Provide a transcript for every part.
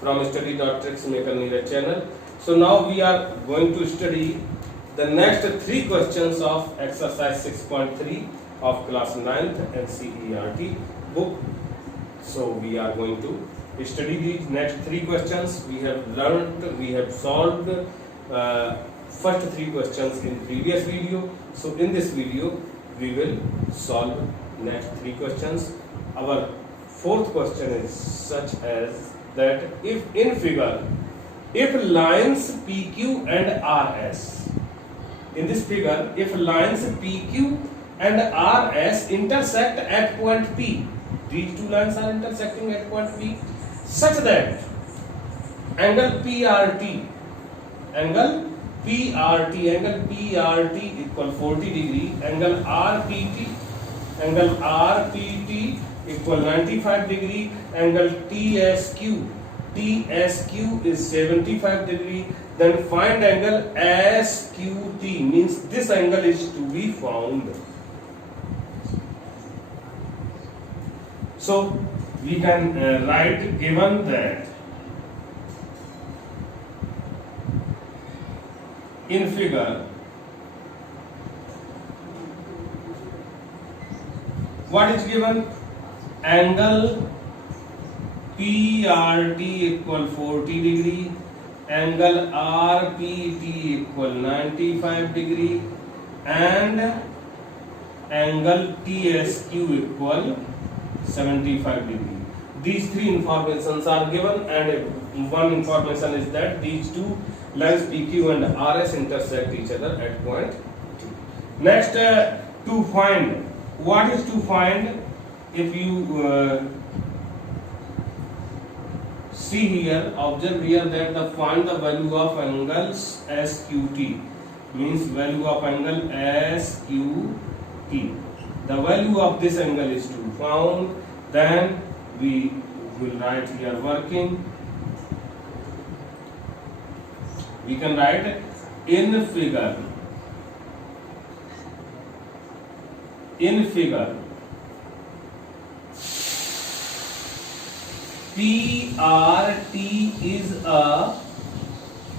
from study.tricksmaker Neeraj channel. So now we are going to study the next three questions of exercise 6.3 of class 9th NCERT book. So we are going to study these next three questions. We have solved first three questions in previous video. So in this video we will solve next three questions. Our fourth question is such as that if in figure, if lines PQ and RS, in this figure, if lines PQ and RS intersect at point P, these two lines are intersecting at point P, such that angle PRT equal 40 degree, angle RPT equal 95 degree, angle TSQ is 75 degree, then find angle SQT, means this angle is to be found. So we can write, given that in figure, what is given? Angle PRT equal 40 degree, angle RPT equal 95 degree, and angle TSQ equal 75 degree. These three informations are given, and one information is that these two lines PQ and RS intersect each other at point T. Next, to find, what is to find? If you see here, observe here that the find the value of angles SQT, means value of angle SQT. The value of this angle is to be found. Then we will write here working. We can write in figure. PRT is a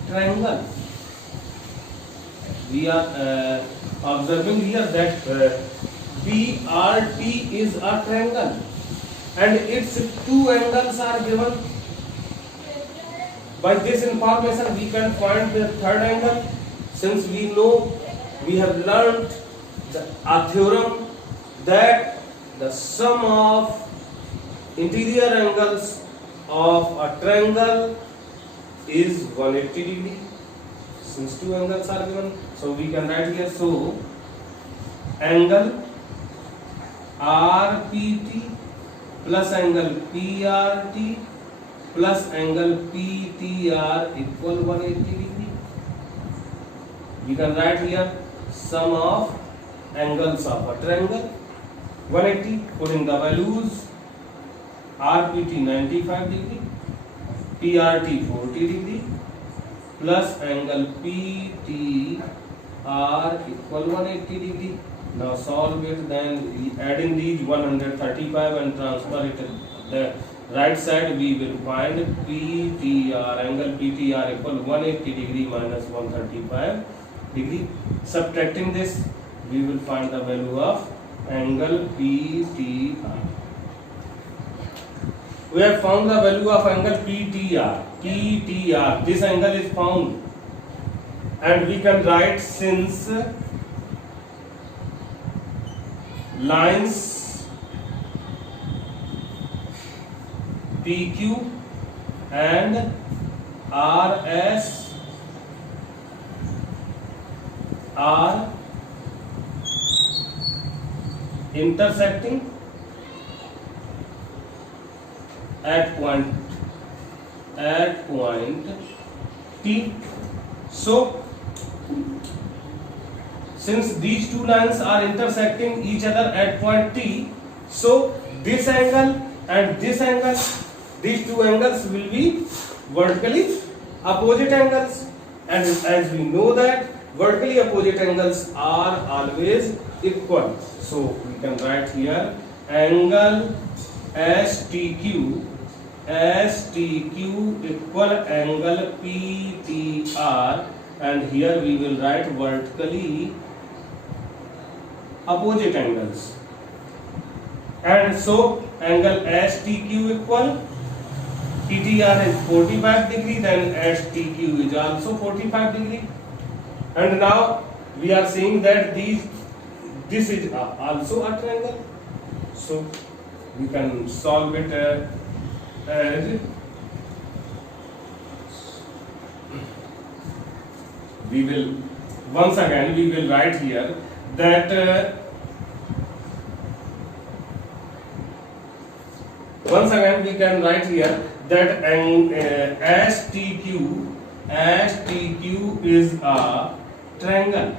triangle. We are observing here that PRT is a triangle and its two angles are given. By this information we can find the third angle, since we know, we have learned a theorem that the sum of interior angles of a triangle is 180 degree, since two angles are given. So we can write here, so angle RPT plus angle PRT plus angle PTR equal 180 degree. We can write here sum of angles of a triangle 180, putting the values RPT 95 degree, PRT 40 degree, plus angle PTR equal 180 degree. Now solve it, then adding these 135 and transfer it to the right side, we will find PTR, angle PTR equal 180 degree minus 135 degree. Subtracting this, we will find the value of angle PTR. We have found the value of angle PTR. This angle is found, and we can write, since lines PQ and RS are intersecting at point T. So since these two lines are intersecting each other at point T, so this angle and this angle, these two angles will be vertically opposite angles, and as we know that vertically opposite angles are always equal. So we can write here angle STQ STQ equal angle PTR, and here we will write vertically opposite angles. And so angle STQ equal PTR is 45 degree, then STQ is also 45 degree. And now we are saying that this is also a triangle, so we can solve it as we will once again we will write here that once again we can write here that STQ is a triangle.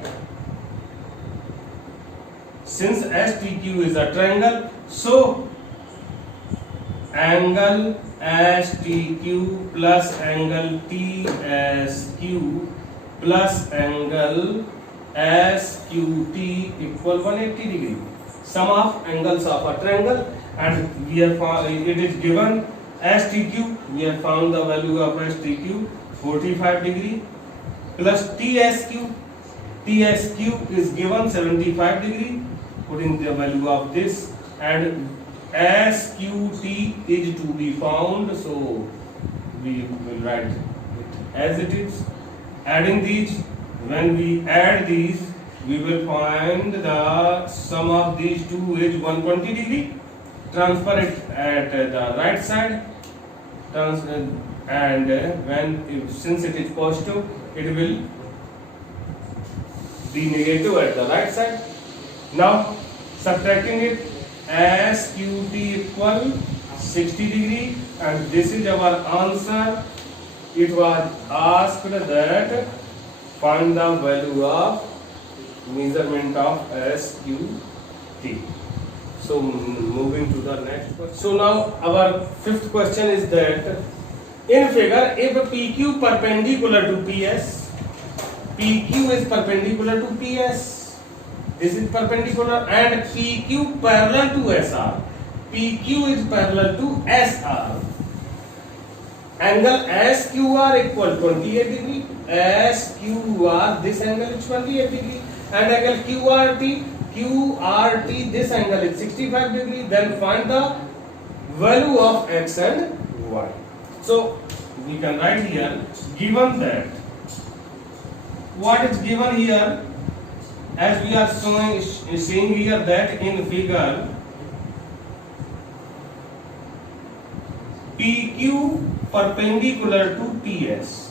Since STQ is a triangle, so angle STQ plus angle TSQ plus angle SQT equal 180 degree. Sum of angles of a triangle, and we have found it is given STQ. We have found the value of STQ 45 degree plus TSQ. TSQ is given 75 degree. Putting the value of this, and SQT is to be found, so we will write it as it is. Adding these, when we add these, we will find the sum of these two is 120 degree. Transfer it at the right side, and since it is positive, it will be negative at the right side. Now subtracting it, SQT equal 60 degree, and this is our answer. It was asked that find the value of measurement of SQT. So moving to the next question. So now our fifth question is that in figure, if PQ perpendicular to PS, PQ is perpendicular to PS, this is perpendicular, and PQ parallel to SR, PQ is parallel to SR. Angle SQR equal 28 degree, SQR, this angle is 28 degree, and angle QRT, this angle is 65 degree. Then find the value of X and Y. So we can write here, given that, what is given here, as we are seeing here that in figure, PQ perpendicular to PS.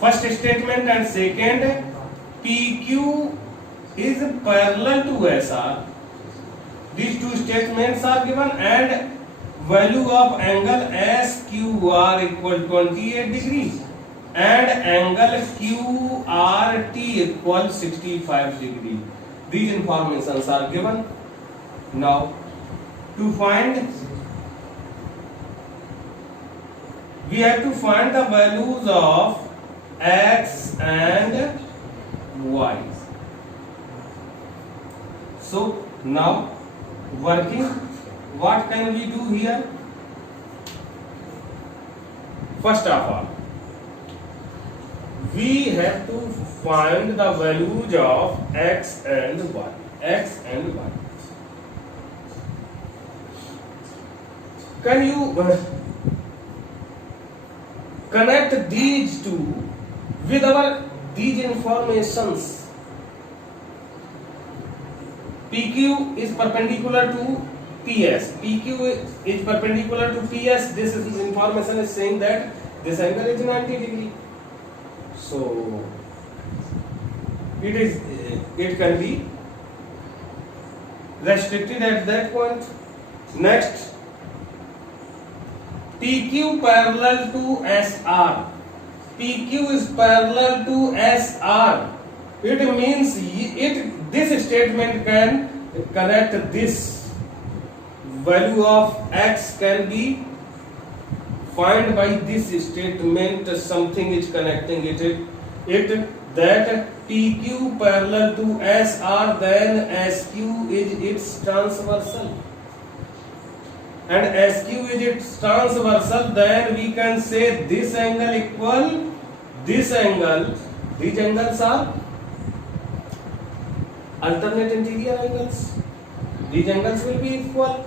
First statement, and second, PQ is parallel to SR. These two statements are given, and value of angle SQR equal 28 degrees. And angle QRT equal 65 degree. These informations are given. Now, to find, we have to find the values of X and Y. So now, working, what can we do here? First of all, we have to find the values of X and Y. X and Y. Can you connect these two with these informations? PQ is perpendicular to PS. PQ is perpendicular to PS. This information is saying that this angle is 90 degree. So it can be restricted at that point. Next, PQ parallel to SR. PQ is parallel to SR. It means this statement can connect this value of X can be find by this statement. Something is connecting it that PQ parallel to SR, then SQ is its transversal. and SQ is its transversal, then we can say this angle equal this angle. These angles are alternate interior angles. These angles will be equal,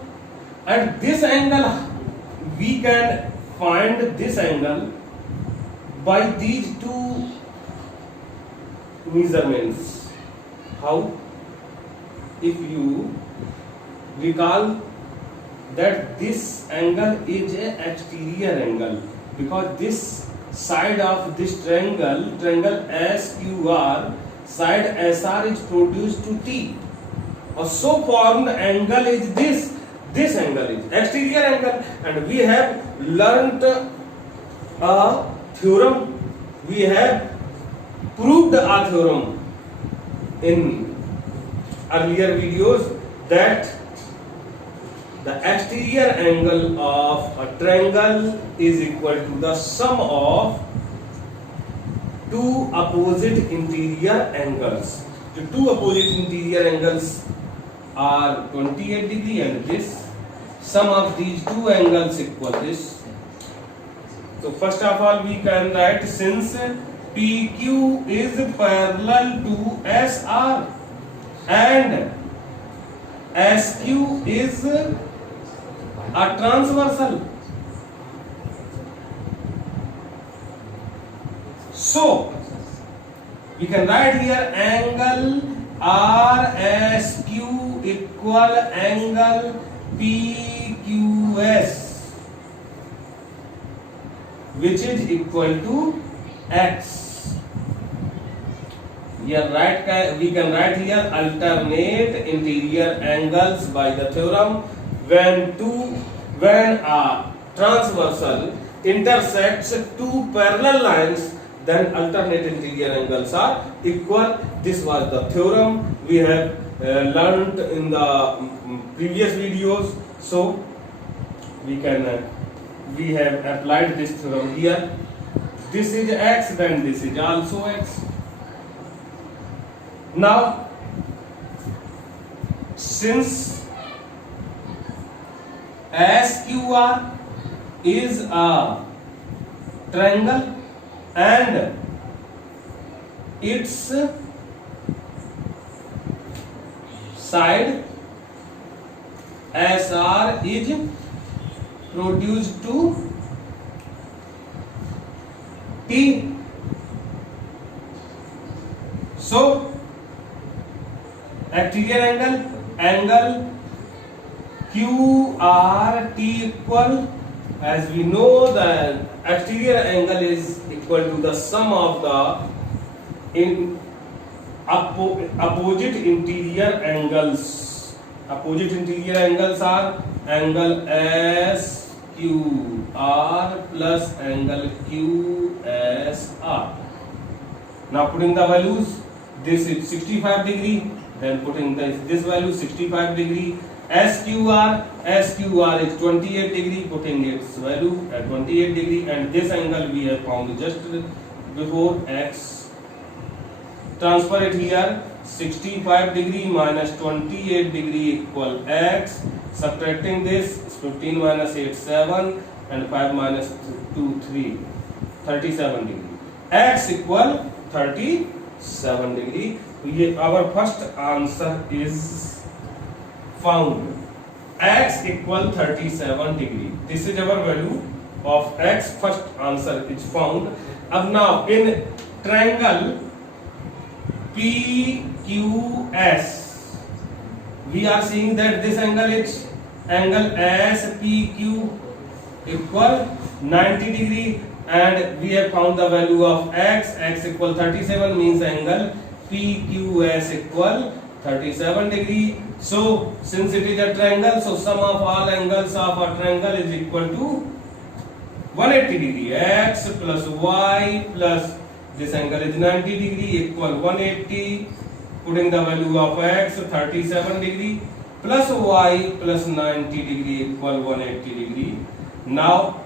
and this angle we can find this angle by these two measurements. How? If you recall that this angle is a exterior angle, because this side of this triangle SQR, side SR is produced to T. So formed angle is this angle is exterior angle, and we have learnt a theorem, we have proved a theorem in earlier videos that the exterior angle of a triangle is equal to the sum of two opposite interior angles. The two opposite interior angles are 28 degree, and this sum of these two angles equal this. So first of all we can write, since PQ is parallel to SR and SQ is a transversal, so we can write here angle RSQ equal angle PQS, which is equal to X. We can write here alternate interior angles by the theorem. When a transversal intersects two parallel lines, then alternate interior angles are equal. This was the theorem we have learned in the previous videos. So we have applied this theorem here. This is X, then this is also X. Now, since SQR is a triangle and its side SR is produced to T, so exterior angle QRT equal, as we know the exterior angle is equal to the sum of the opposite interior angles. Opposite interior angles are angle SQR plus angle QSR. Now putting the values, this is 65 degree, then putting this value 65 degree. SQR is 28 degree, putting its value at 28 degree, and this angle we have found just before X. Transfer it here, 65 degree minus 28 degree equal X. Subtracting this, 15 minus 8 7, and 5 minus 2 3, 37 degree. X equal 37 degree. Our first answer is found. X equal 37 degree. This is our value of X. First answer is found. Now in triangle PQS, we are seeing that this angle is angle SPQ equal 90 degree, and we have found the value of X. X equal 37 means angle PQS equal 37 degree. So since it is a triangle, so sum of all angles of a triangle is equal to 180 degree. X plus Y plus this angle is 90 degree equal 180. Putting the value of X 37 degree plus Y plus 90 degree equal 180 degree. Now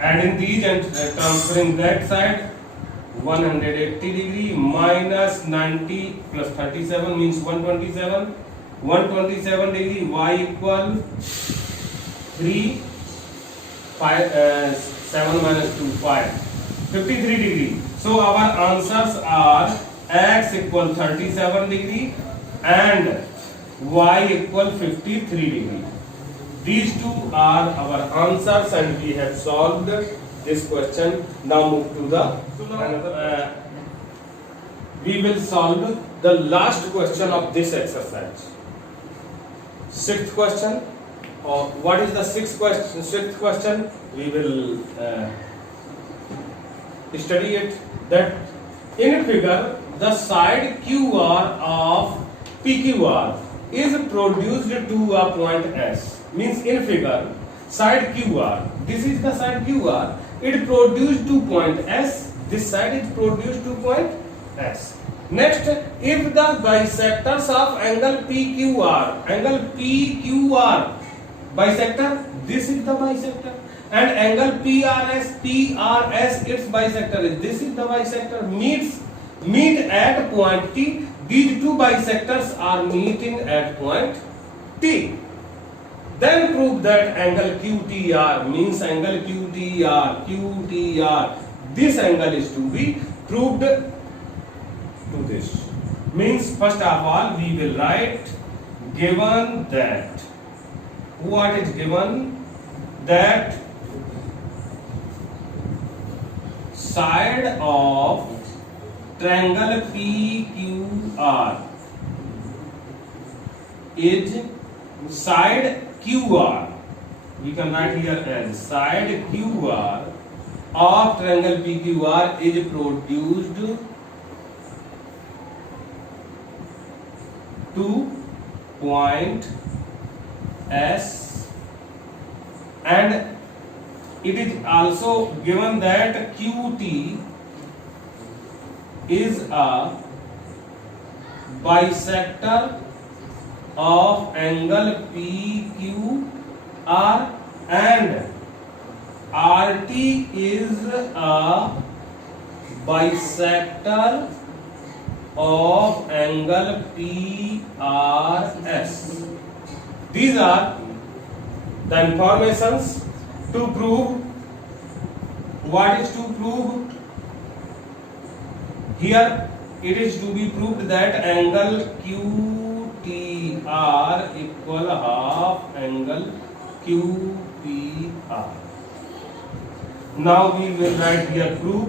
adding these and transferring that side, 180 degree minus 90 plus 37 means 127. 127 degree, Y equal 3 5 7 minus 2 5 53 degree. So our answers are x equal 37 degree and y equal 53 degree. These two are our answers and we have solved this question. Now move to the another. We will solve the last question of this exercise. Sixth question. What is the sixth question? Sixth question. We will study it. That in figure, the side QR of PQR is produced to a point S. Means in figure, side QR. This is the side QR. It produced to point S. This side is produced to point S. Next, if the bisectors of angle PQR, bisector, this is the bisector, and angle PRS, its bisector is this is the bisector, meet at point T. These two bisectors are meeting at point T. Then prove that angle QTR, means angle QTR, this angle is to be proved to this. Means first of all we will write, given that, what is given, that side of triangle PQR is side QR. We can write here as side QR of triangle PQR is produced to point S, and it is also given that QT is a bisector of angle PQR and RT is a bisector of angle PRS. These are the informations to prove. What is to prove? Here it is to be proved that angle QTR equal half angle QPR. Now we will write here proof.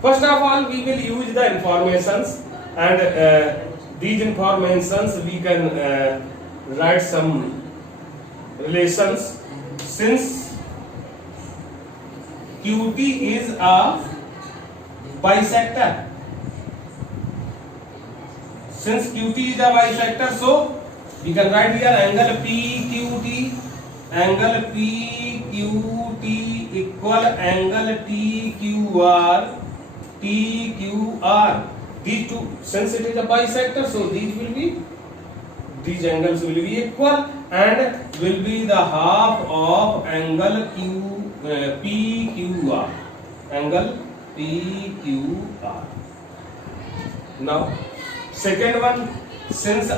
First of all, we will use the informations, and these informations we can write some relations. Since QT is a bisector, so we can write here angle PQT equal angle TQR. These two, since it is a bisector, so these angles will be equal and will be the half of angle PQR. Angle PQR. Now, second one, since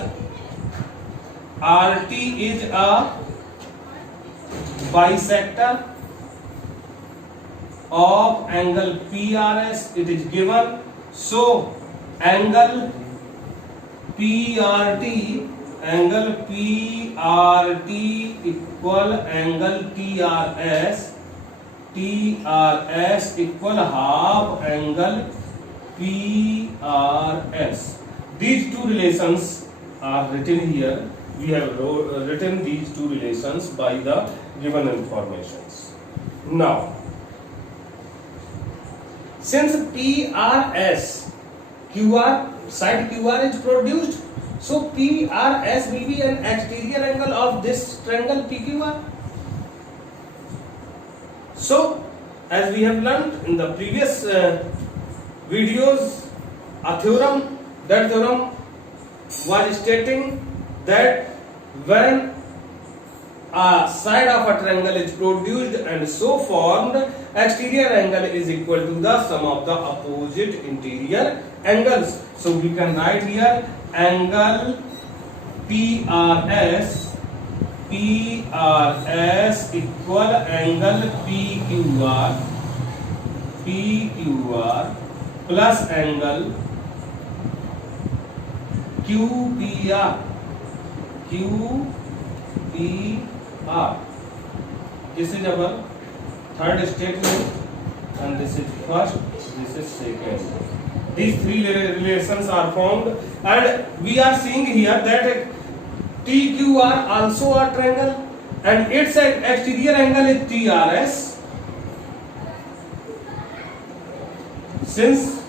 RT is a bisector of angle PRS, it is given, so angle PRT equal angle TRS equal half angle PRS. These two relations are written here. We have written these two relations by the given informations. Now, since PRS side QR is produced, so PRS will be an exterior angle of this triangle PQR. So, as we have learned in the previous videos, a theorem, that theorem was stating that when a side of a triangle is produced and so formed, exterior angle is equal to the sum of the opposite interior angles. So we can write here angle PRS PRS equal angle PQR plus angle QPR. This is our third statement and this is first, this is second. These three relations are formed and we are seeing here that TQR also a triangle and its exterior angle is TRS. Since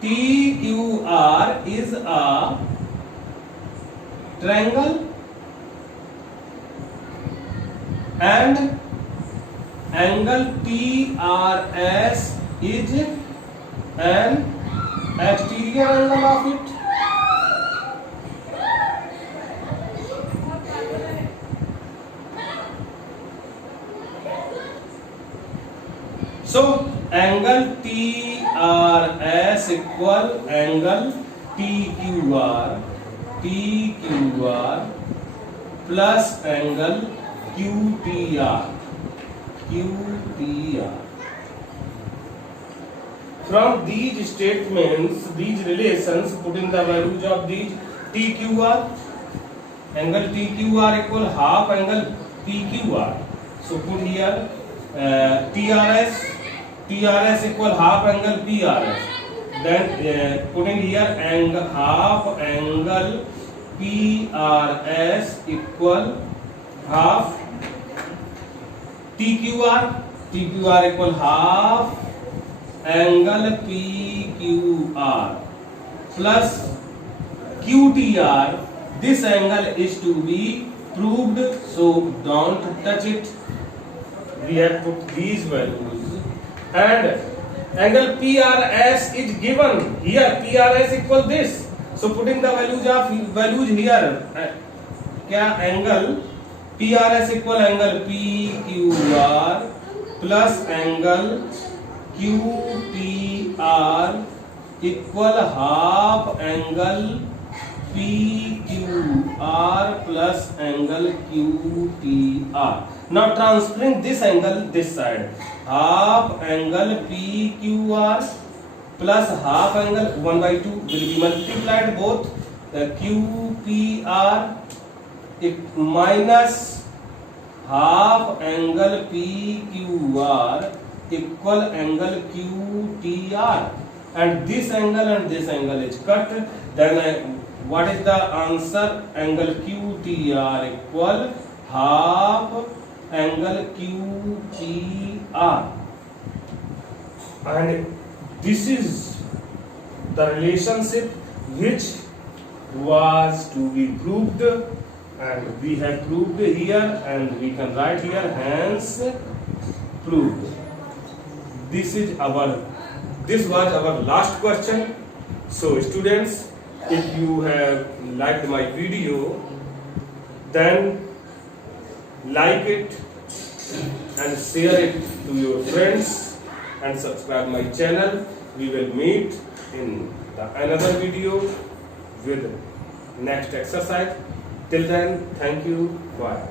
TQR is a triangle and angle TRS is an exterior angle of it. So angle TRS equal angle TQR plus angle QPR. From these statements, these relations, putting the values of these TQR, angle TQR equal half angle PQR. So put here TRS equal half angle PRS. Then putting here angle half angle PRS equal half TQR equal half angle PQR plus QTR. This angle is to be proved, so don't touch it. We have put these values and angle PRS is given here. PRS equal this, so putting the values here. क्या angle PRS equal angle PQR plus angle QPR equal half angle PQR plus angle QTR. Now transferring this angle this side, half angle PQR plus half angle 1/2 will be multiplied both QPR minus half angle PQR equal angle QTR, and this angle is cut. Then what is the answer? Angle QTR equal half angle QPR, and this is the relationship which was to be proved, and we have proved here, and we can write here hence proved. This was our last question. So students, if you have liked my video, then like it and share it to your friends and subscribe my channel. We will meet in another video with next exercise. Till then, thank you. Bye.